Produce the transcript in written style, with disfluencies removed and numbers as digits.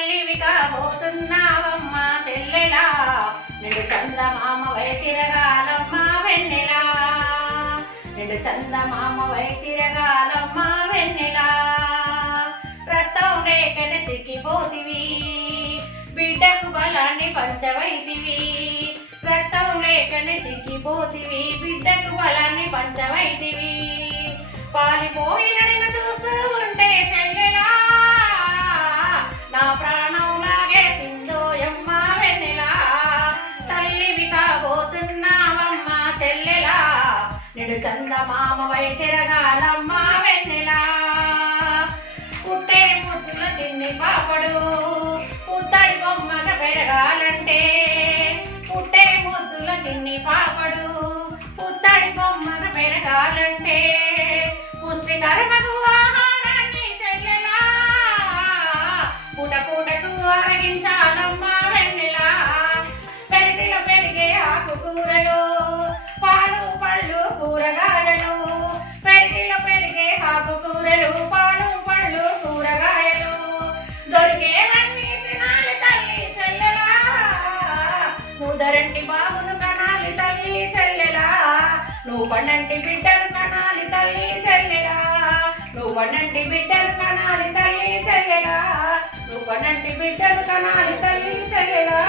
తల్లివి కాబోతున్నావమ్మ చెల్లెలా నిండు చందమామ వైతిరగాలమ్మ వెన్నెలా నిండు చందమామ వైతిరగాలమ్మ వెన్నెలా రక్తం లేకన చిక్కిపోతివి బిడ్డకు బలాన్ని పంచవైతివి రక్తం లేకన చిక్కిపోతివి బిడ్డకు బలాన్ని పంచవైతివి పాలిపోయిన చూస్తూ ఉంటే చెల్లెలా నా ప్రాణం లాగేసిందోయమ్మ వెన్నెలా తల్లివి కాబోతున్నావమ్మ చెల్లెలా నిడు చందమామ వైతిరగాలమ్మ వెన్నెలా పుట్టే ముద్దుల చిన్ని పాపడు పుత్తడి బొమ్మగా పెరగాలంటే పుట్టే ముద్దుల చిన్ని పాపడు పుత్తడి బొమ్మగా పెరగాలంటే పుష్టికరమగు ఆహారాన్ని చెల్లెలా పూట పూటకు అరగించాలమ్మ వెన్నెలా పెరటిలో పెరిగే ఆకుకూరలు పాలు పళ్ళు కూరగాయలు పెరటిలో పెరిగే ఆకుకూరలు పాలు పళ్ళు కూరగాయలు దొరికేవన్నీ తినాలి తల్లి చెల్లెలా నువ్వుదరంటి బాబును కనాలి తల్లి చెల్లెలా నువ్వు పన్నంటి బిడ్డను కనాలి తల్లి చెల్లెలా నువ్వు పన్నంటి బిడ్డను కనాలి తల్లి చెల్లెలా నువ్వు పన్నంటి బిడ్డను కనాలి తల్లి చెల్లెలా